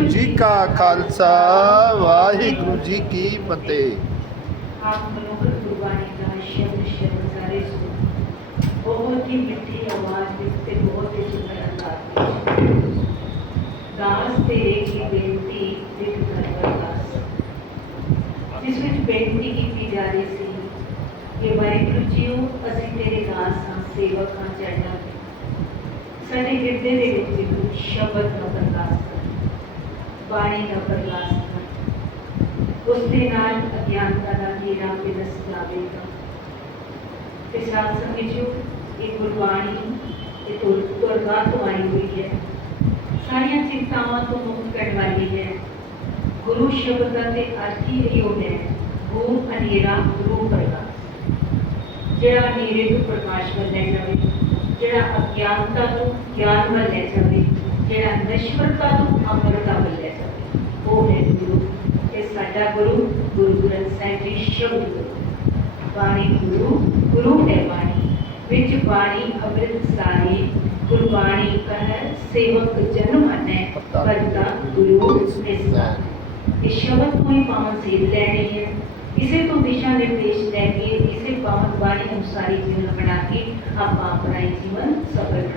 ਵਾਹਿਗੁਰੂ ਜੀ ਕਾ ਖਾਲਸਾ ਵਾਹਿਗੁਰੂ ਜੀ ਕੀ ਫਤਿਹ ਆਪ ਮਨੋਹਰ ਗੁਰਬਾਣੀ ਦਾ ਸ਼ਬਦ ਸ਼ਬਦ ਸਾਰੇ ਸੁਣ ਬਹੁਤ ਹੀ ਮਿੱਠੀ ਆਵਾਜ਼ ਵਿੱਚ ਤੇ ਬਹੁਤ ਹੀ ਸੁੰਦਰ ਅੰਦਾਜ਼ ਵਿੱਚ ਦਾਸ ਤੇਰੇ ਕੀ ਬੇਨਤੀ ਲਿਖ ਕਰ ਦਾਸ ਜਿਸ ਵਿੱਚ ਬੇਨਤੀ ਕੀਤੀ ਜਾ ਰਹੀ ਸੀ ਕਿ ਵਾਹਿਗੁਰੂ ਜੀਓ ਅਸੀਂ ਤੇਰੇ ਦਾਸ ਹਾਂ ਸੇਵਕ ਹਾਂ ਚੜ੍ਹਨਾ ਸਾਡੇ ਹਿਰਦੇ ਦੇ ਵਿੱਚ ਵੀ ਤੂੰ ਸ਼ਬਦ ਦਾ ਪ੍ਰਕਾਸ਼ ਕਰ ਬਾਣੀ ਦਾ ਪ੍ਰਕਾਸ਼ ਕਰ ਉਸ ਦੇ ਨਾਲ ਅਗਿਆਨਤਾ ਦਾ ਘੇਰਾ ਬਿਨਸ ਜਾਵੇਗਾ ਤੇ ਸਾਧ ਸੰਗਤ ਜੋ ਇਹ ਗੁਰਬਾਣੀ ਇਹ ਤੋਂ ਗੁਰਬਾਣੀ ਤੋਂ ਆਈ ਹੋਈ ਹੈ ਸਾਰੀਆਂ ਚਿੰਤਾਵਾਂ ਤੋਂ ਮੁਕਤ ਕਰਨ ਵਾਲੀ ਹੈ ਗੁਰੂ ਸ਼ਬਦ ਦਾ ਤੇ ਅਰਥ ਹੀ ਇਹੋ ਹੈ ਗੁਰੂ ਹਨੇਰਾ ਗੁਰੂ ਪ੍ਰਕਾਸ਼ ਜਿਹੜਾ ਹਨੇਰੇ ਤੋਂ ਪ੍ਰਕਾਸ਼ ਵੱਲ ਲੈ ਜਾਵੇ ਜਿਹੜਾ ਅਗਿਆਨਤਾ ਤੋਂ ਗਿਆਨ ਵੱਲ ਲੈ ਜਾਵੇ ਜਿਹੜਾ ਨਸ਼ਵਰਤਾ ਤੋਂ ਅਮਰਤਾ ਵੱਲ ਲੈ ਜਾਵੇ ਉਹ ਹੈ ਗੁਰੂ ਇਹ ਸਾਡਾ ਗੁਰੂ ਗੁਰੂ ਗ੍ਰੰਥ ਸਾਹਿਬ ਜੀ ਸ਼ਬਦ ਗੁਰੂ ਬਾਣੀ ਗੁਰੂ ਗੁਰੂ ਹੈ ਬਾਣੀ ਵਿੱਚ ਬਾਣੀ ਅੰਮ੍ਰਿਤ ਸਾਰੇ ਗੁਰਬਾਣੀ ਕਹਿ ਸੇਵਕ ਜਨਮ ਹੈ ਕਰਤਾ ਗੁਰੂ ਨਿਸਾ ਇਹ ਸ਼ਬਦ ਤੋਂ ਹੀ ਪਾਵਨ ਸੇਧ ਲੈਣੀ ਹੈ ਇਸੇ ਤੋਂ ਦਿਸ਼ਾ ਨਿਰਦੇਸ਼ ਲੈ ਕੇ ਇਸੇ ਪਾਵਨ ਬਾਣੀ ਅਨੁਸਾਰੀ ਜੀਵਨ ਬਣਾ ਕੇ ਆਪਾਂ ਆਪਣਾ ਇਹ ਜੀਵਨ ਸਫਲ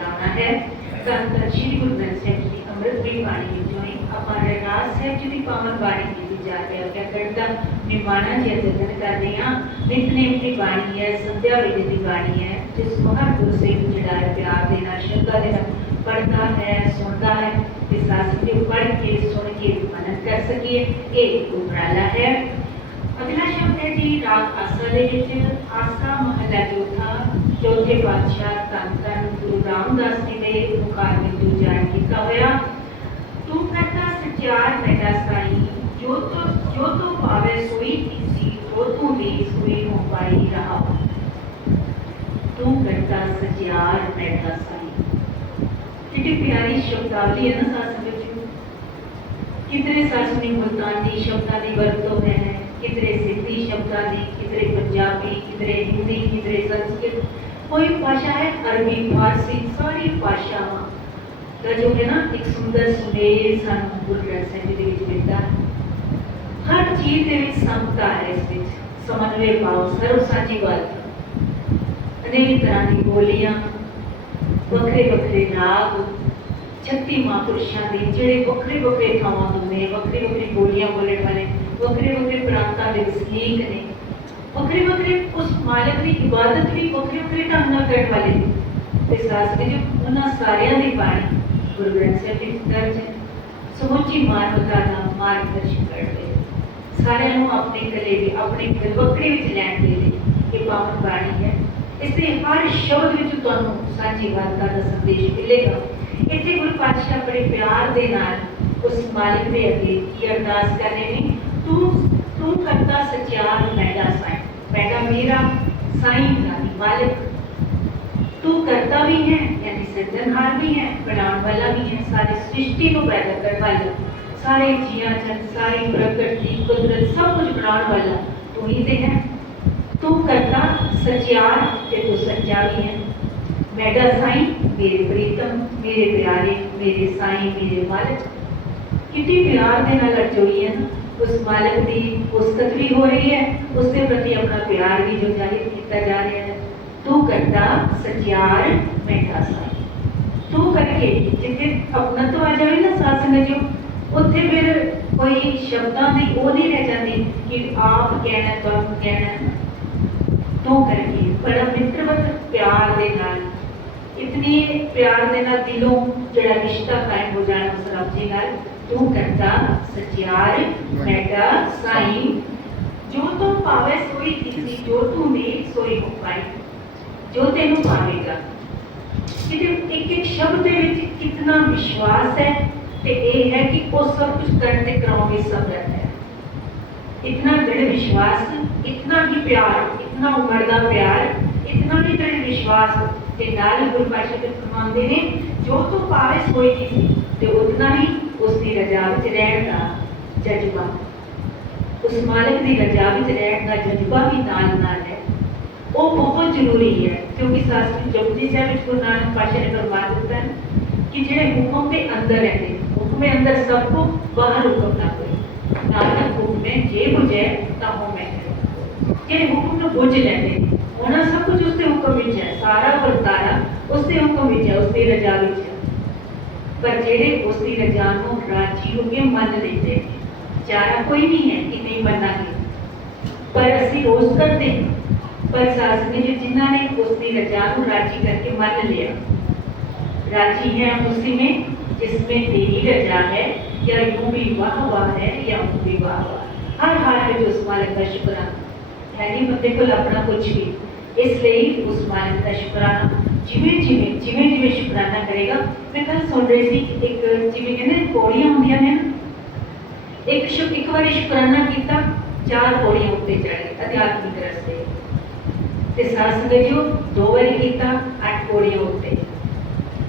કાંતા શ્રી ગુરુગ્રંથ સાહેબની અમૃતમય વાણી યોજવાની અમારા રાજ સાહેબજીની પાવન વાણી કીધી જાતે આવ્યા કરતા નિર્માણા જે જગનતા દયા નિતને એમની વાણી હે સંધ્યા વેદની વાણી હે जिस महापुरुष से जुड़ा है प्यार देना श्रद्धा देना पढ़ता है सुनता है इस रास्ते पढ़ के सुन के मनन कर सकिए एक उबराला है अगला शब्द है जी राग आस्था ले आस्था महला जो था ਕੇ ਮਨਨ ਕਰ ਸਕੀਏ ਇਹ ਉਪਰਾਲਾ ਹੈ ਅਗਲਾ ਸ਼ਬਦ ਹੈ ਜੀ ਰਾਗ ਆਸਾ ਦੇ ਵਿੱਚ ਆਸਾ ਮਹਲਾ ਚੌਥਾ ਚੌਥੇ ਪਾਤਸ਼ਾਹ ਧੰਨ ਧੰਨ ਗੁਰੂ ਰਾਮਦਾਸ ਜੀ ਦੇ ਮੁਖਾਰ ਵਿੱਚ ਉਚਾਰਨ ਕੀਤਾ ਹੋਇਆ ਤੂੰ ਕਰਤਾ ਸਚਿਆਰ ਪੈਦਾ ਸਾਈ ਜੋ ਤੋ ਜੋ ਤੋ ਪਾਵੇ ਸੋਈ ਕੀਤੀ ਜੋ ਤੂੰ ਵੀ ਸੋਈ ਹੋ ਪਾਈ ਰਹਾ ਤੂੰ ਕਰਤਾ ਸਚਿਆਰ ਪੈਦਾ ਸਾਈ ਕਿੰਨੀ ਪਿਆਰੀ ਸ਼ਬਦਾਵਲੀ ਹੈ ਨਾ ਸਾਸਨ ਵਿੱਚ ਕਿਤਨੇ ਸਾਸਨੀ ਮੁਲਤਾਨੀ ਸ਼ਬਦਾਂ ਦੀ ਵਰਤੋਂ ਹੈ ਕਿਤਨੇ ਸਿੱਧੀ ਸ਼ਬਦਾਂ ਦੀ ਕਿਤਨੇ ਪੰਜਾਬੀ ਕਿਤਨੇ ਹਿੰਦੀ ਕਿਤਨੇ ਸੰਸਕ੍ਰਿਤ ਕੋਈ ਭਾਸ਼ਾ ਹੈ ਅਰਬੀ ਫਾਰਸੀ ਸਾਰੀ ਭਾਸ਼ਾਵਾਂ ਦਾ ਜੋ ਹੈ ਨਾ ਇੱਕ ਸੁੰਦਰ ਸੁਮੇਲ ਸਾਨੂੰ ਗੁਰੂ ਗ੍ਰੰਥ ਸਾਹਿਬ ਜੀ ਦੇ ਵਿੱਚ ਮਿਲਦਾ ਹੈ ਹਰ ਚੀਜ਼ ਦੇ ਵਿੱਚ ਸਮਤਾ ਹੈ ਇਸ ਵਿੱਚ ਸਮਨਵੈ ਭਾਵ ਸਰਵ ਸਾਂਝੀ ਗੱਲ ਅਨੇਕ ਤਰ੍ਹਾਂ ਦੀ ਬੋਲੀਆਂ ਵੱਖਰੇ ਵੱਖਰੇ ਰਾਗ 36 ਮਹਾਂਪੁਰਸ਼ਾਂ ਦੇ ਜਿਹੜੇ ਵੱਖਰੇ ਵੱਖਰੇ ਥਾਵਾਂ ਤੋਂ ਨੇ ਵੱਖਰੀ ਵੱਖਰੀ ਬੋਲੀਆਂ ਬੋਲਣ ਵਾਲੇ ਵੱਖਰੇ ਵੱਖਰੇ ਪ੍ਰਾਂਤਾਂ ਦੇ ਵਸਨੀਕ ਨੇ ਵੱਖਰੇ ਵੱਖਰੇ ਉਸ ਮਾਲਕ ਦੀ ਇਬਾਦਤ ਵੀ ਵੱਖਰੇ ਵੱਖਰੇ ਢੰਗ ਨਾਲ ਕਰਨ ਵਾਲੇ ਨੇ ਤੇ ਸਾਸ ਵਿੱਚ ਉਹਨਾਂ ਸਾਰਿਆਂ ਦੀ ਬਾਣੀ ਗੁਰੂ ਗ੍ਰੰਥ ਸਾਹਿਬ ਵਿੱਚ ਦਰਜ ਹੈ ਸਮੁੱਚੀ ਮਾਨਵਤਾ ਦਾ ਮਾਰਗਦਰਸ਼ਨ ਕਰਦੇ ਸਾਰਿਆਂ ਨੂੰ ਆਪਣੇ ਕਲੇ ਦੇ ਆਪਣੇ ਗਲਵਕੜੇ ਵਿੱਚ ਲੈਣ ਦੇ ਲਈ ਇਹ ਪਾਵਨ ਬਾਣੀ ਹੈ ਇਸ ਦੇ ਹਰ ਸ਼ਬਦ ਵਿੱਚ ਤੁਹਾਨੂੰ ਸਾਂਝੀ ਵਾਰਤਾ ਦਾ ਸੰਦੇਸ਼ ਮਿਲੇਗਾ ਇੱਥੇ ਗੁਰੂ ਪਾਤਸ਼ਾਹ ਬੜੇ ਪਿਆਰ ਦੇ ਨਾਲ ਉਸ ਮਾਲਿਕ ਦੇ ਅੱਗੇ ਕੀ ਅਰਦਾਸ ਕਰ ਰਹੇ ਨੇ ਤੂੰ ਤੂੰ ਕਰਤਾ ਸਚਿਆਰ ਮੈਡਾ ਸਾਈਂ पैदा मेरा साई यानी मालिक तू करता भी है, यानी सृजनहार भी है, प्रणाम वाला भी है, सारी सृष्टि को पैदा करने वाला, सारे जिया जन, सारी प्रकृति, कुदरत, सब कुछ बनाने वाला, तू ही ते है। तू करता सचियार ते तू सच्चा भी है। मेगा साई, मेरे प्रीतम, मेरे प्यारे, मेरे साई, मेरे मालिक कितनी प्यार के नाल अजोई है ना। उस मालिक की पुस्तक भी हो रही है उसके प्रति अपना प्यार भी जो जाहिर किया जा रहा है तू करता सचियार बैठा सा ਤੂੰ ਕਰਕੇ ਜਿੱਥੇ ਅਪਨਤ ਆ ਜਾਵੇ ਨਾ ਸਾਸ ਨਜੋ ਉੱਥੇ ਫਿਰ ਕੋਈ ਸ਼ਬਦਾਂ ਦੀ ਉਹ ਨਹੀਂ ਰਹਿ ਜਾਂਦੀ ਕਿ ਆਪ ਕਹਿਣਾ ਤੁਮ ਕਹਿਣਾ। ਤੂੰ ਕਰਕੇ ਬੜਾ ਮਿੱਤਰਵਤ ਪਿਆਰ ਦੇ ਨਾਲ, ਇਤਨੀ ਪਿਆਰ ਦੇ ਨਾਲ ਦਿਲੋਂ ਜਿਹੜਾ ਰਿਸ਼ਤਾ ਕਾਇਮ ਹੋ ਜਾਣਾ ਉਸ ਰੱਬ ਜੀ ਨਾਲ ਤੂੰ ਕਰਤਾ ਸਚਿਆਰ ਮੈਗਾ ਸਾਈਂ, ਜੋ ਤੂੰ ਪਾਵੇ ਸੋਈ ਕੀਤੀ, ਜੋ ਤੂੰ ਨੇ ਸੋਈ ਉਪਾਈ ਜੋ ਤੈਨੂੰ ਪਾਵੇਗਾ ਕਿਤੇ ਇੱਕ ਇੱਕ ਸ਼ਬਦ ਦੇ ਵਿੱਚ ਕਿੰਨਾ ਵਿਸ਼ਵਾਸ ਹੈ ਤੇ ਇਹ ਹੈ ਕਿ ਉਹ ਸਭ ਕੁਝ ਕਰਨ ਤੇ ਕਰਾਉਣੇ ਸਮਰੱਥ ਹੈ। ਇਤਨਾ ਦ੍ਰਿੜ ਵਿਸ਼ਵਾਸ, ਇਤਨਾ ਹੀ ਪਿਆਰ, ਇਤਨਾ ਉਮਰ ਦਾ ਪਿਆਰ, ਇਤਨਾ ਹੀ ਦ੍ਰਿੜ ਵਿਸ਼ਵਾਸ ਤੇ ਨਾਲ ਗੁਰੂ ਪਾਸ਼ਾ ਦੇ ਫਰਮਾਉਂਦੇ ਨੇ, ਜੋ ਤੂੰ ਪਾਵੇ ਸੋਈ ਕੀਤੀ ਤੇ ਉਤਨਾ ਹੀ ਉਸਦੀ ਰਜਾ ਵਿੱਚ ਰਹਿਣ ਦਾ ਜਜ਼ਬਾ ਉਸ ਮਾਲਕ ਦੀ ਰਜਾ ਵਿੱਚ ਰਹਿਣ ਦਾ ਜਜ਼ਬਾ ਵੀ ਨਾਲ ਨਾਲ ਹੈ ਉਹ ਬਹੁਤ ਜ਼ਰੂਰੀ ਹੈ ਕਿਉਂਕਿ ਸਾਸਤਰੀ ਜਪਜੀ ਸਾਹਿਬ ਵਿੱਚ ਗੁਰੂ ਨਾਨਕ ਪਾਸ਼ਾ ਨੇ ਫਰਮਾ ਦਿੱਤਾ ਹੈ ਕਿ ਜਿਹੜੇ ਹੁਕਮ ਦੇ ਅੰਦਰ ਰਹਿੰਦੇ ਹੁਕਮ ਦੇ ਅੰਦਰ ਸਭ ਕੋ ਬਾਹਰ ਹੁਕਮ ਨਾ ਕੋਈ ਨਾਨਕ ਹੁਕਮ ਮੈਂ ਜੇ ਬੁਝੇ ਤਾਂ ਹੋ ਮੈਂ ਜਿਹੜੇ ਹੁਕਮ ਨੂੰ ਬੁਝ ਲੈਂਦੇ ਉਹਨਾਂ ਸਭ ਕੁਝ ਉਸਦੇ ਹੁਕਮ ਵਿੱਚ ਹੈ ਸਾਰਾ ਵਰਤਾਰਾ ਉਸਦੇ ਹੁਕਮ ਵਿੱਚ ਹੈ ਉਸਦੀ ਰਜਾ ਵਿੱਚ ਹੈ ਪਰ ਜਿਹੜੇ ਉਸਦੀ ਰਜ਼ਾ ਨੂੰ ਰਾਜੀ ਹੋ ਕੇ ਮੰਨ ਲੈਂਦੇ ਨੇ ਚਾਰਾ ਕੋਈ ਨਹੀਂ ਹੈ ਕਿ ਨਹੀਂ ਮੰਨਾਂਗੇ ਪਰ ਅਸੀਂ ਰੋਜ਼ ਕਰਦੇ ਹਾਂ। ਪਰ ਸਾਸ ਨੇ ਜੋ ਜਿਨ੍ਹਾਂ ਨੇ ਉਸਦੀ रजा को राजी करके मान लिया राजी है हम उसी में जिसमें तेरी रजा है या यूं भी वाह वाह है या यूं भी वाह वाह हर हाल में जो उस मालिक का शुक्राना है नहीं बंदे को अपना कुछ भी इसलिए उस मालिक का शुक्राना ਜਿਵੇਂ ਜਿਵੇਂ ਜਿਵੇਂ ਜਿਵੇਂ ਸ਼ੁਕਰਾਨਾ ਕਰੇਗਾ ਮੈਂ ਕੱਲ ਸੁਣ ਰਹੀ ਸੀ ਕਿ ਇੱਕ ਜਿਵੇਂ ਕਹਿੰਦੇ ਨੇ ਪੌੜੀਆਂ ਹੁੰਦੀਆਂ ਨੇ ਨਾ, ਇੱਕ ਸ਼ੁਕ ਇੱਕ ਵਾਰੀ ਸ਼ੁਕਰਾਨਾ ਕੀਤਾ ਚਾਰ ਪੌੜੀਆਂ ਉੱਤੇ ਚੜ੍ਹ ਗਏ ਅਧਿਆਤਮਿਕ ਰਸਤੇ ਤੇ ਸਾਸ ਨੇ ਜੋ ਦੋ ਵਾਰੀ ਕੀਤਾ ਅੱਠ ਪੌੜੀਆਂ ਉੱਤੇ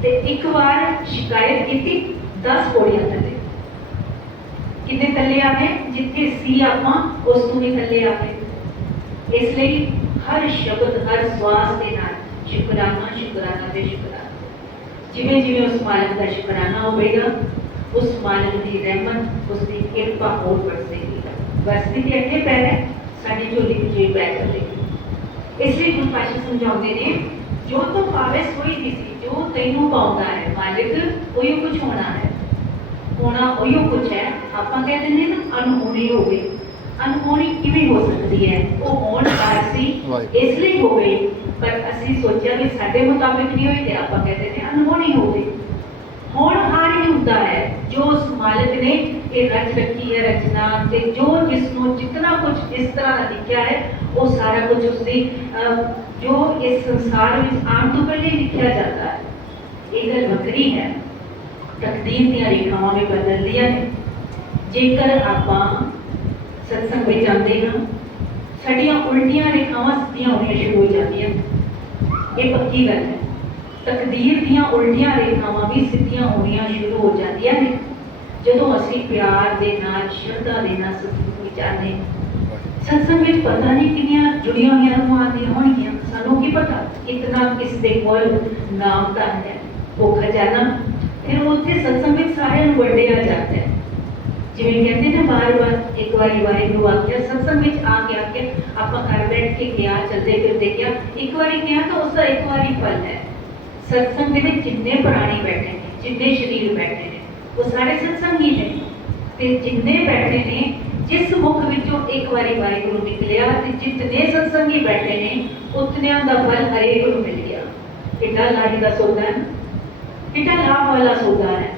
ਤੇ ਇੱਕ ਵਾਰ ਸ਼ਿਕਾਇਤ ਕੀਤੀ 10 ਪੌੜੀਆਂ ਥੱਲੇ ਕਿੰਨੇ ਥੱਲੇ ਆ ਗਏ ਜਿੱਥੇ ਸੀ ਆਪਾਂ ਉਸ ਤੋਂ ਵੀ ਥੱਲੇ ਆ ਗਏ ਇਸ ਲਈ ਹਰ ਸ਼ਬਦ ਹਰ ਸਵਾਸ ਦੇ ਨਾਲ ਸ਼ੁਕਰਾਨਾ ਸ਼ੁਕਰਾਨਾ ਤੇ ਸ਼ੁਕਰਾਨਾ। ਜਿਵੇਂ ਜਿਵੇਂ ਉਸ ਮਾਲਕ ਦਾ ਸ਼ੁਕਰਾਨਾ ਹੋਵੇਗਾ, ਉਸ ਮਾਲਕ ਦੀ ਰਹਿਮਤ, ਉਸ ਦੀ ਕਿਰਪਾ ਹੋਰ ਵਰਸੇਗੀ ਵਰਸਦੀ ਤੇ ਇੱਥੇ ਪੈ ਸਾਡੀ ਝੋਲੀ ਵਿੱਚ ਹੀ ਪੈ ਜਾਵੇਗੀ ਇਸ ਲਈ ਗੁਰੂ ਪਾਸ਼ਾ ਸਮਝਾਉਂਦੇ ਨੇ, ਜੋ ਤੂੰ ਪਾਵੇ ਸੋਈ ਦਿਸੀ ਜੋ ਤੈਨੂੰ ਪਾਉਂਦਾ ਹੈ, ਮਾਲਿਕ ਉਹੀ ਕੁਝ ਹੋਣਾ ਹੈ। ਹੋਣਾ ਉਹੀ ਕੁਝ ਹੈ, ਆਪਾਂ ਕਹਿ ਦਿੰਦੇ ਨਾ ਅਨਹੋਣੀ ਹੋ ਗਈ। ਅਨਹੋਣੀ ਕਿਵੇਂ ਹੋ ਸਕਦੀ ਹੈ? ਉਹ ਹੋਣ ਆਰਸੀ ਵਾਹਿਗੁਰੂ। ਇਸ ਲਈ ਹੋ ਗਈ। ਪਰ ਅਸੀਂ ਸੋਚਿਆ ਵੀ ਸਾਡੇ ਮੁਤਾਬਿਕ ਨਹੀਂ ਹੋਈ ਤੇ ਆਪਾਂ ਕਹਿੰਦੇ ਨੇ ਅਨਹੋਣੀ ਹੋ ਗਈ। ਹੋਣ ਹਾਰ ਹੀ ਹੁੰਦਾ ਹੈ। ਜੋ ਉਸ ਮਾਲਕ ਨੇ ਇਹ ਰਚ ਰੱਖੀ ਹੈ ਰਚਨਾ ਤੇ ਜੋ ਜਿਸ ਨੂੰ ਜਿਤਨਾ ਕੁਝ ਇਸ ਤਰ੍ਹਾਂ ਦਾ ਲਿਖਿਆ ਹੈ ਉਹ ਸਾਰਾ ਕੁਝ ਉਸਦੀ ਅਹ, ਜੋ ਇਸ ਸੰਸਾਰ ਵਿੱਚ ਆਉਣ ਤੋਂ ਪਹਿਲੇ ਲਿਖਿਆ ਜਾਂਦਾ ਹੈ। ਇਹ ਗੱਲ ਵੱਖਰੀ ਹੈ। ਤਕਦੀਰ ਦੀਆਂ ਰੇਖਾਵਾਂ ਵੀ ਬਦਲਦੀਆਂ ਨੇ। ਜੇਕਰ ਆਪਾਂ ਸਤਸੰਗ ਜਾਂਦੇ ਹਾਂ ਸਾਡੀਆਂ ਉਲਟੀਆਂ ਰੇਖਾਵਾਂ ਸਿੱਧੀਆਂ ਹੋਣੀਆਂ ਸ਼ੁਰੂ ਹੋ ਜਾਂਦੀਆਂ। ਇਹ ਪੱਕੀ ਗੱਲ ਹੈ। ਤਕਦੀਰ ਦੀਆਂ ਉਲਟੀਆਂ ਰੇਖਾਵਾਂ ਵੀ ਸਿੱਧੀਆਂ ਹੋਣੀਆਂ ਸ਼ੁਰੂ ਹੋ ਜਾਂਦੀਆਂ ਨੇ। ਜਦੋਂ ਅਸੀਂ ਪਿਆਰ ਦੇ ਨਾਲ, ਸ਼ਰਧਾ ਦੇ ਨਾਲ ਸਤਸੰਗ ਵਿੱਚ ਆਉਂਦੇ ਸਤਸੰਗ ਵਿੱਚ ਪਤਾ ਨਹੀਂ ਕਿੰਨੀਆਂ ਜੁੜੀਆਂ ਹੋਈਆਂ ਨੂੰ ਆਉਂਦੀਆਂ ਹੋਣਗੀਆਂ। ਸਾਨੂੰ ਕੀ ਪਤਾ? ਇਤਨਾ ਕਿਸ ਦੇ ਕੋਲ, ਨਾਮ ਤਾਂ ਹੈ। ਉਹ ਖਜ਼ਾਨਾ ਫਿਰ ਉੱਥੇ ਸਤਸੰਗ ਵਿੱਚ ਸਾਰਿਆਂ ਨੂੰ ਵੰਡਿਆ ਜਾਂਦਾ ਹੈ। ਜਿਵੇਂ ਕਹਿੰਦੇ ਨੇ ਬਾਰ-ਬਾਰ ਇੱਕ ਵਾਰੀ ਵਾਹਿਗੁਰੂ ਆਖਿਆ, ਸਤਸੰਗ ਵਿੱਚ ਆ ਕੇ ਆ ਆਪਾਂ ਘਰ ਬੈਠ ਕੇ ਕਿਹਾ ਚੱਲਦੇ ਫਿਰਦੇ ਕਿਹਾ, ਇੱਕ ਵਾਰੀ ਕਿਹਾ ਤਾਂ ਉਸ ਦਾ ਇੱਕ ਵਾਰੀ ਫਲ ਹੈ। ਸਤਸੰਗ ਦੇ ਵਿੱਚ ਜਿੰਨੇ ਪ੍ਰਾਣੀ ਬੈਠੇ ਨੇ, ਜਿੰਨੇ ਸ਼ਰੀਰ ਬੈਠੇ ਨੇ, ਉਹ ਸਾਰੇ ਸਤਸੰਗੀ ਨੇ। ਤੇ ਜਿੰਨੇ ਬੈਠੇ ਨੇ, ਜਿਸ ਮੁਖ ਵਿੱਚੋਂ ਇੱਕ ਵਾਰੀ ਵਾਹਿਗੁਰੂ ਨਿਕਲਿਆ ਤੇ ਜਿਤਨੇ ਸਤਸੰਗੀ ਬੈਠੇ ਨੇ, ਉਤਨਿਆਂ ਦਾ ਫਲ ਹਰੇਕ ਨੂੰ ਮਿਲ ਗਿਆ। ਕਿੱਡਾ ਲਾਹੀ ਦਾ ਸੌਦਾ ਹੈ ਕਿੱਡਾ ਲਾਭ ਵਾਲਾ ਸੌਦਾ ਹੈ।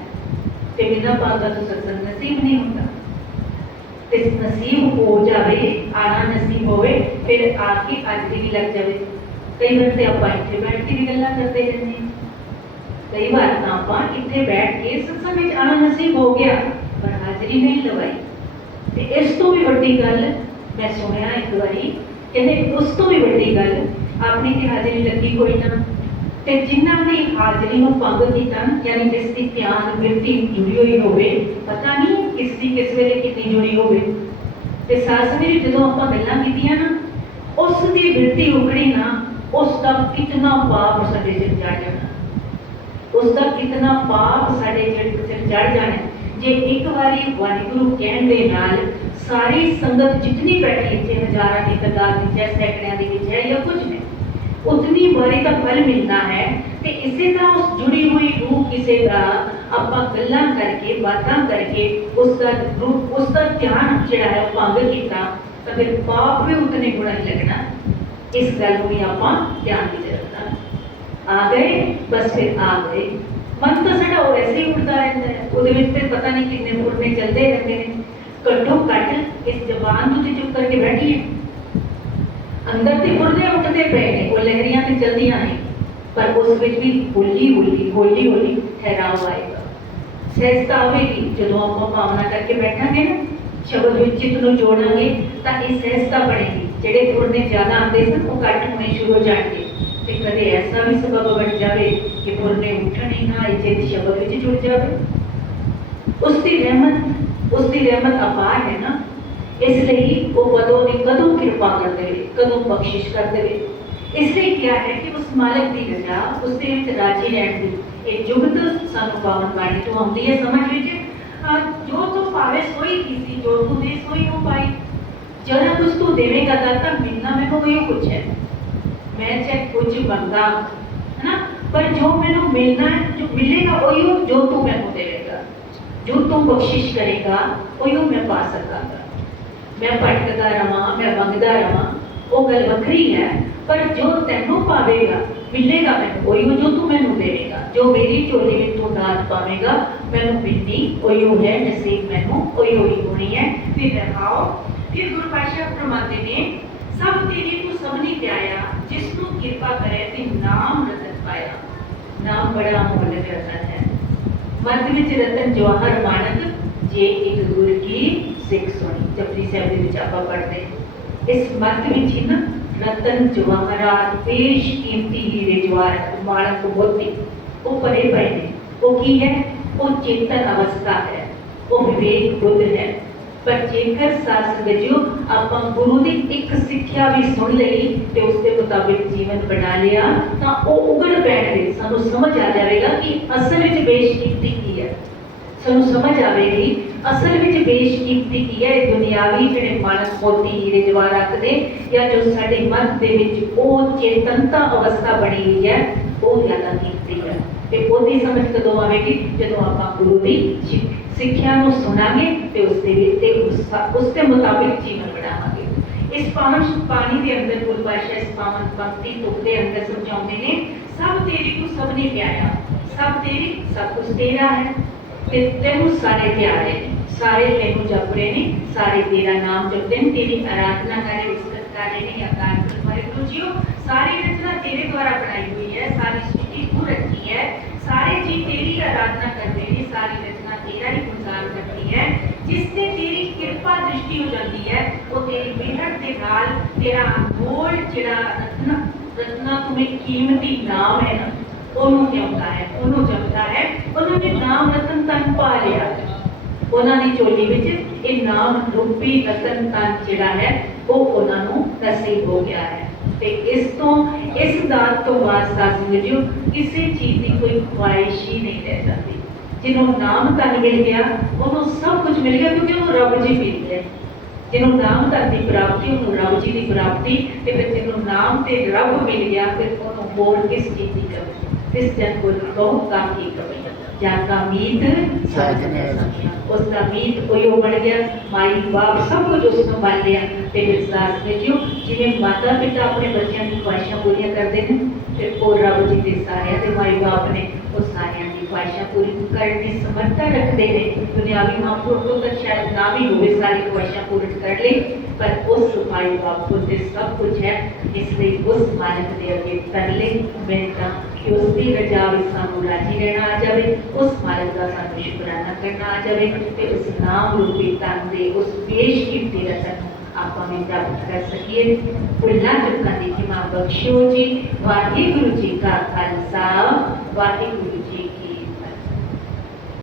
ਤੇ ਬਿਨਾਂ ਪਾਉਂਦਾ ਤਾਂ ਸਤਸੰਗ ਨਸੀਬ ਨਹੀਂ ਹੁੰਦਾ ਤੇ ਨਸੀਬ ਹੋ ਜਾਵੇ ਆਣਾ ਨਸੀਬ ਹੋਵੇ ਫਿਰ ਆ ਕੇ ਅੱਜ ਦੀ ਵੀ ਲੱਗ ਜਾਵੇ ਕਈ ਵਾਰ ਤੇ ਆਪਾਂ ਇੱਥੇ ਬੈਠ ਕੇ ਵੀ ਗੱਲਾਂ ਕਰਦੇ ਰਹਿੰਦੇ ਹਾਂ ਕਈ ਵਾਰ ਤਾਂ ਆਪਾਂ ਇੱਥੇ ਬੈਠ ਕੇ ਸਤਸੰਗ ਵਿੱਚ ਆਣਾ ਨਸੀਬ ਹੋ ਗਿਆ ਪਰ ਹਾਜ਼ਰੀ ਨਹੀਂ ਲਵਾਈ ਤੇ ਇਸ ਤੋਂ ਵੀ ਵੱਡੀ ਗੱਲ ਮੈਂ ਸੁਣਿਆ ਇੱਕ ਵਾਰੀ ਕਹਿੰਦੇ ਉਸ ਤੋਂ ਵੀ ਵੱਡੀ ਗੱਲ ਆਪਣੀ ਤੇ ਹਾਜ਼ਰੀ ਲੱਗੀ ਕੋਈ ਨਾ ਤੇ ਜਿਨ੍ਹਾਂ ਦੀ ਹਾਜ਼ਰੀ ਨੂੰ ਭੰਗ ਕੀਤਾ ਨਾ, ਯਾਨੀ ਜਿਸ ਦੀ ਧਿਆਨ ਬਿਰਤੀ ਜੁੜੀ ਹੋਈ ਹੋਵੇ ਪਤਾ ਨਹੀਂ ਕਿਸ ਦੀ ਕਿਸ ਵੇਲੇ ਕਿੰਨੀ ਜੁੜੀ ਹੋਵੇ। ਤੇ ਸਾਸ ਨੇ ਜਦੋਂ ਆਪਾਂ ਗੱਲਾਂ ਕੀਤੀਆਂ ਨਾ ਉਸ ਦੀ ਬਿਰਤੀ ਉਗੜੀ ਨਾ ਉਸ ਦਾ ਕਿਤਨਾ ਪਾਪ ਸਾਡੇ ਸਿਰ ਚੜ ਜਾਣਾ। ਉਸ ਦਾ ਕਿਤਨਾ ਪਾਪ ਸਾਡੇ ਸਿਰ ਸਿਰ ਚੜ ਜਾਣਾ। ਜੇ ਇੱਕ ਵਾਰੀ ਵਾਹਿਗੁਰੂ ਕਹਿਣ ਦੇ ਨਾਲ ਸਾਰੀ ਸੰਗਤ ਜਿਤਨੀ ਬੈਠੀ ਇੱਥੇ ਹਜ਼ਾਰਾਂ ਦੀ ਤਾਦਾਦ ਵਿੱਚ ਹੈ ਸੈਂਕੜਿਆਂ ਦੀ ਵਿੱਚ ਹੈ ਜਾਂ ਕੁਝ ਨਹੀਂ ਉਤਨੀ ਵਾਰੀ ਦਾ ਫਲ ਮਿਲਣਾ ਹੈ ਤੇ ਇਸੇ ਤਰ੍ਹਾਂ ਉਸ ਜੁੜੀ ਹੋਈ ਰੂਹ ਕਿਸੇ ਦਾ ਆਪਾਂ ਗੱਲਾਂ ਕਰਕੇ ਬਾਤਾਂ ਕਰਕੇ ਉਸ ਦਾ ਰੂਹ ਉਸ ਦਾ ਧਿਆਨ ਜਿਹੜਾ ਹੈ ਉਹ ਭੰਗ ਕੀਤਾ ਤਾਂ ਫਿਰ ਪਾਪ ਵੀ ਉਤਨੇ ਗੁਣਾ ਹੀ ਲੱਗਣਾ ਇਸ ਗੱਲ ਨੂੰ ਵੀ ਆਪਾਂ ਧਿਆਨ ਵਿੱਚ ਰੱਖਣਾ ਆ ਗਏ ਬਸ ਫਿਰ ਆ ਗਏ ਮਨ ਤਾਂ ਸਾਡਾ ਉਹ ਐਸੇ ਹੀ ਉੱਠਦਾ ਰਹਿੰਦਾ ਹੈ ਉਹਦੇ ਵਿੱਚ ਤੇ ਪਤਾ ਨਹੀਂ ਕਿੰਨੇ ਫੁਰਨੇ ਚੱਲਦੇ ਰਹਿੰਦੇ ਨੇ ਘੱਟੋ ਘੱਟ ਇਸ ਜ਼ਬਾਨ ਨੂੰ ਤੇ ਚੁੱਪ ਕਰਕੇ ਬੈਠੀਏ ਅੰਦਰ ਤੇ ਫੁਰਨੇ ਉੱਠਦੇ ਪਏ ਨੇ, ਉਹ ਲਹਿਰੀਆਂ ਤੇ ਚਲਦੀਆਂ ਨੇ, ਪਰ ਉਸ ਵਿੱਚ ਵੀ ਹੌਲੀ ਹੌਲੀ ਹੌਲੀ ਹੌਲੀ ਠਹਿਰਾਵ ਆਏਗਾ। ਸਹਿਜਤਾ ਆਵੇਗੀ, ਜਦੋਂ ਆਪਾਂ ਭਾਵਨਾ ਕਰਕੇ ਬੈਠਾਂਗੇ ਨਾ, ਸ਼ਬਦ ਵਿੱਚ ਚਿੱਤ ਨੂੰ ਜੋੜਾਂਗੇ, ਤਾਂ ਇਹ ਸਹਿਜਤਾ ਬਣੇਗੀ। ਜਿਹੜੇ ਫੁਰਨੇ ਜ਼ਿਆਦਾ ਆਉਂਦੇ ਸਨ, ਉਹ ਘੱਟ ਹੋਣੇ ਸ਼ੁਰੂ ਹੋ ਜਾਣਗੇ। ਤੇ ਕਦੇ ਐਸਾ ਵੀ ਸਬਬ ਬਣ ਜਾਵੇ ਕਿ ਫੁਰਨੇ ਉੱਠਣ ਹੀ ਨਾ ਇਹ ਚਿੱਤ ਸ਼ਬਦ ਵਿੱਚ ਜੁੜ ਜਾਵੇ। ਉਸ ਦੀ ਰਹਿਮਤ, ਉਸ ਦੀ ਰਹਿਮਤ ਅਪਾਰ ਹੈ ਨਾ ਇਸ ਲਈ ਉਹ ਕਦੋਂ ਦੀ ਕਦੋਂ ਕਿਰਪਾ ਕਰ ਦੇਵੇ ਕਦੋਂ ਬਖਸ਼ਿਸ਼ ਕਰ ਦੇਵੇ ਇਸ ਲਈ ਕਿਹਾ ਹੈ ਕਿ ਉਸ ਮਾਲਕ ਦੀ ਰਜ਼ਾ ਉਸ ਦੇ ਵਿੱਚ ਰਾਜੀ ਰਹਿਣ ਦੀ ਇਹ ਜੁਗਤ ਸਾਨੂੰ ਪਾਵਨ ਬਾਣੀ ਤੋਂ ਆਉਂਦੀ ਹੈ ਸਮਝ ਵਿੱਚ हाँ, जो तू पावे सोई कीसी जो तू दे सोई हो पाई ਜਿਹੜਾ ਕੁਝ ਤੂੰ ਦੇਵੇਂਗਾ ਦਾਤਾ ਮਿਲਣਾ ਮੈਨੂੰ ਕੋਈ ਕੁਝ ਹੈ ਮੈਂ ਚਾਹੇ ਕੁਝ ਮੰਗਾ ਹੈ ਨਾ ਪਰ ਜੋ ਮੈਨੂੰ ਮਿਲਣਾ ਹੈ ਜੋ ਮਿਲੇਗਾ ਉਹੀ ਜੋ ਤੂੰ ਮੈਨੂੰ ਦੇਵੇਗਾ ਜੋ ਤੂੰ ਬਖਸ਼ਿਸ਼ ਕਰੇਗਾ ਉਹੀ ਮੈਂ ਪਾ ਸਕਾਂਗਾ ਮੈਂ ਭਟਕਦਾ ਰਵਾਂ, ਮੈਂ ਮੰਗਦਾ ਰਵਾਂ, ਉਹ ਗੱਲ ਵੱਖਰੀ ਹੈ। ਪਰ ਜੋ ਤੈਨੂੰ ਪਾਵੇਗਾ ਮਿਲੇਗਾ ਮੈਨੂੰ, ਉਹੀ ਜੋ ਤੂੰ ਮੈਨੂੰ ਦੇਵੇਗਾ। ਜੋ ਮੇਰੀ ਝੋਲੀ ਵਿੱਚ ਤੂੰ ਦਾਤ ਪਾਵੇਗਾ, ਮੈਨੂੰ ਮਿਲਣੀ ਉਹੀ ਹੈ, ਨਸੀਬ ਮੈਨੂੰ ਉਹੀ ਉਹੀ ਹੋਣੀ ਹੈ। ਫਿਰ ਰਹਾਓ ਫਿਰ ਗੁਰੂ ਪਾਤਸ਼ਾਹ ਫਰਮਾਉਂਦੇ ਨੇ ਸਭ ਤੇਰੀ ਤੂੰ ਸਭਨੀ ਧਿਆਇਆ ਜਿਸ ਨੂੰ ਕਿਰਪਾ ਕਰੇ ਤੇ ਨਾਮ ਰਤਨ ਪਾਇਆ। ਨਾਮ ਬੜਾ ਮੁੱਲ ਰਤਨ ਹੈ। ਮੱਧ ਵਿੱਚ ਰਤਨ ਜਵਾਹਰ ਮਾਨਕ, ਜੇ ਇੱਕ ਗੁਰ ਕੀ ਸਿੱਖ ਸੁਣੀ ਜਪਜੀ ਸਾਹਿਬ ਦੇ ਵਿੱਚ ਆਪਾਂ ਪੜ੍ਹਦੇ ਇਸ ਮੱਧ ਵਿੱਚ ਹੀ ਨਾ ਰਤਨ ਜਵਾਹਰਾਤ ਪੇਸ਼ ਕੀਮਤੀ ਹੀਰੇ ਜਵਾਹਰਾਤ ਮਾਨਕ ਬੋਧੀ ਉਹ ਪਰੇ ਪਏ ਨੇ। ਉਹ ਕੀ ਹੈ? ਉਹ ਚੇਤਨ ਅਵਸਥਾ ਹੈ। ਉਹ ਵਿਵੇਕ ਬੁੱਧ ਹੈ। ਪਰ ਜੇਕਰ ਸਾਸ ਗਜਿਓ ਆਪਾਂ ਗੁਰੂ ਦੀ ਇੱਕ ਸਿੱਖਿਆ ਵੀ ਸੁਣ ਲਈ ਤੇ ਉਸ ਦੇ ਮੁਤਾਬਿਕ ਜੀਵਨ ਬਣਾ ਲਿਆ, ਤਾਂ ਉਹ ਉਗੜ ਪੈਣਗੇ। ਸਾਨੂੰ ਸਮਝ ਆ ਜਾਵੇਗਾ ਕਿ ਅਸਲ ਵਿੱਚ ਬੇਸ਼ਕੀਮਤੀ ਕੀ ਹੈ। ਸਾਨੂੰ ਸਮਝ ਆਵੇਗੀ। ਅਸਲ ਵਿੱਚ ਬੇਸ਼ਕੀਮਤੀ ਕੀ ਹੈ? ਇਹ ਦੁਨਿਆਵੀ ਜਿਹੜੇ ਮਾਨਸ ਮੋਤੀ ਹੀਰੇ ਜਵਾਹਰਾਤ ਨੇ ਜਾਂ ਜੋ ਸਾਡੇ ਮਨ ਦੇ ਵਿੱਚ ਉਹ ਚੇਤਨਤਾ ਅਵਸਥਾ ਬਣੀ ਹੋਈ ਹੈ, ਉਹ ਜ਼ਿਆਦਾ ਕੀਮਤੀ ਹੈ। ਤੇ ਉਹਦੀ ਸਮਝ ਕਦੋਂ ਆਵੇਗੀ? ਜਦੋਂ ਆਪਾਂ ਗੁਰੂ ਦੀ ਸਿੱਖਿਆ ਨੂੰ ਸੁਣਾਂਗੇ ਤੇ ਉਸ ਦੇ ਵਿੱਚ ਤੇ ਉਸ ਦੇ ਮੁਤਾਬਿਕ ਜੀਵਨ ਬਣਾਵਾਂਗੇ। ਇਸ ਪਾਵਨ ਪਾਣੀ ਦੇ ਅੰਦਰ ਗੁਰੂ ਪਾਤਸ਼ਾਹ ਇਸ ਪਾਵਨ ਪੰਕਤੀ ਤੁਕ ਦੇ ਅੰਦਰ ਸਮਝਾਉਂਦੇ ਨੇ, ਸਭ ਤੇਰੀ ਤੂੰ ਸਭ ਨੇ ਪਿਆਇਆ ਸਭ ਤੇਰੀ, ਸਭ ਕੁਝ ਤੇਰਾ ਹੈ। ਤੈਨੂੰ ਸਾਰੇ ਪਿਆਰੇ ਨੇ ਸਾਰੇ ਤੈਨੂੰ ਜਪ ਰਹੇ ਨੇ ਸਾਰੇ ਤੇਰਾ ਨਾਮ ਜਪਦੇ ਨੇ ਤੇਰੀ ਆਰਾਧਨਾ ਕਰ ਰਹੇ ਇਸਤਤ ਕਰ ਰਹੇ ਨੇ ਅਕਾਰ ਕਰ ਵਾਹਿਗੁਰੂ ਜੀਓ ਸਾਰੀ ਰਚਨਾ ਤੇਰੇ ਦੁਆਰਾ ਬਣਾਈ ਹੋਈ ਹੈ ਸਾਰੀ ਸ੍ਰਿਸ਼ਟੀ ਤੂੰ ਰੱਖੀ ਹੈ ਸਾਰੇ ਜੀ ਤੇਰੀ ਆਰਾਧਨਾ ਕਰਦੇ ਨੇ ਸਾਰੀ ਰਚਨਾ ਤੇਰਾ ਹੀ ਗੁਣਗਾਨ ਕਰਦੀ ਹੈ ਜਿਸ ਤੇ ਤੇਰੀ ਕਿਰਪਾ ਦ੍ਰਿਸ਼ਟੀ ਹੋ ਜਾਂਦੀ ਹੈ ਉਹ ਤੇਰੀ ਮਿਹਰ ਦੇ ਨਾਲ ਤੇਰਾ ਅਨਮੋਲ ਜਿਹੜਾ ਰਤਨਾ ਰਤਨਾ ਤੁਮੇ ਕੀਮਤੀ ਨਾਮ ਹੈ ਨਾ ਉਹਨੂੰ ਜਪਦਾ ਹੈ ਪਾ ਲਿਆ। ਉਹਨਾਂ ਦੀ ਝੋਲੀ ਵਿੱਚ ਇਹ ਨਾਮ ਰੂਪੀ ਰਤਨ ਤਨ ਜਿਹੜਾ ਹੈ, ਉਹ ਉਹਨਾਂ ਨੂੰ ਨਸੀਬ ਹੋ ਗਿਆ ਹੈ। ਤੇ ਇਸ ਤੋਂ, ਇਸ ਦਾਤ ਤੋਂ ਬਾਅਦ ਸਾਧ ਸੰਗਤਿਓ ਕਿਸੇ ਚੀਜ਼ ਦੀ ਕੋਈ ਖੁਆਇਸ਼ ਹੀ ਨਹੀਂ ਰਹਿ ਜਾਂਦੀ। ਜਿਹਨੂੰ ਨਾਮ ਤਨ ਮਿਲ ਗਿਆ, ਉਹਨੂੰ ਸਭ ਕੁਝ ਮਿਲ ਗਿਆ ਕਿਉਂਕਿ ਉਹ ਰੱਬ ਜੀ ਮਿਲ ਗਿਆ ਜਿਹਨੂੰ ਨਾਮ ਤਨ ਦੀ ਪ੍ਰਾਪਤੀ, ਉਹਨੂੰ ਰੱਬ ਜੀ ਦੀ ਪ੍ਰਾਪਤੀ, ਤੇ ਫਿਰ ਜਿਹਨੂੰ ਨਾਮ ਤੇ ਰੱਬ ਮਿਲ ਗਿਆ, ਫਿਰ ਉਹਨੂੰ ਹੋਰ ਕਿਸ ਚੀਜ਼ ਦੀ ਕਮੀ? ਇਸ ਜਨ ਕੋ ਕਹੋ ਕਾ ਕੀ ਕਮੀ ਜਾਂ ਕਾ ਮੀਤ ਸਾਜਨ ਉਸ ਦਾ ਮੀਤ ਕੋਈ ਉਹ ਬਣ ਗਿਆ ਮਾਈ ਬਾਪ ਸਭ ਕੁਝ ਉਸ ਨੂੰ ਬਣ ਲਿਆ। ਤੇ ਇਸ ਦਾਸ ਵਿੱਚ ਜਿਵੇਂ ਮਾਤਾ ਪਿਤਾ ਆਪਣੇ ਬੱਚਿਆਂ ਦੀ ਖੁਆਇਸ਼ਾਂ ਪੂਰੀਆਂ ਕਰਦੇ ਨੇ ਤੇ ਉਹ ਰੱਬ ਜੀ ਦੇ ਸਾਰਿਆਂ ਦੇ ਮਾਈ ਬਾਪ ਨੇ ਉਹ ਸਾਰਿਆਂ ਦੀ ਖੁਆਇਸ਼ਾਂ ਪੂਰੀ ਕਰਨ ਦੀ ਸਮਰੱਥਾ ਰੱਖਦੇ ਨੇ। ਦੁਨਿਆਵੀ ਮਾਪੇ ਤੋਂ ਤਾਂ ਸ਼ਾਇਦ ਨਾ ਵੀ ਹੋਵੇ ਸਾਰੀ ਖੁਆਇਸ਼ਾਂ ਪੂਰੀ ਕਰ ਲਈ ਪਰ ਉਸ ਮਾਈ ਬਾਪ ਕੋਲ ਤੇ ਸਭ ਕੁਝ ਹੈ ਇਸ ਲਈ ਉਸ ਮਾਲਕ ਦੇ ਅੱਗੇ ਤਰਲੇ ਬੇਨਤਾਂ ਕਿ ਉਸ ਦੀ ਰਜਾ ਵਿੱਚ ਸਾਨੂੰ ਰਾਜੀ ਰਹਿਣਾ ਆ ਜਾਵੇ ਉਸ ਮਾਲਕ ਦਾ ਸਾਨੂੰ ਸ਼ੁਕਰਾਨਾ ਕਰਨਾ ਆ ਜਾਵੇ ਤੇ ਉਸ ਨਾਮ ਰੂਪੀ ਤਨ ਦੇ ਉਸ ਬੇਸ਼ਕੀਮਤੀ ਰਤਨ ਨੂੰ ਆਪਾਂ ਵੀ ਪ੍ਰਾਪਤ ਕਰ ਸਕੀਏ ਫੁੱਲਾਂ ਚੁੱਕਾਂ ਦੀ ਖਿਮਾ ਬਖਸ਼ੋ ਜੀ ਵਾਹਿਗੁਰੂ ਜੀ ਕਾ ਖਾਲਸਾ ਵਾਹਿਗੁਰੂ ਜੀ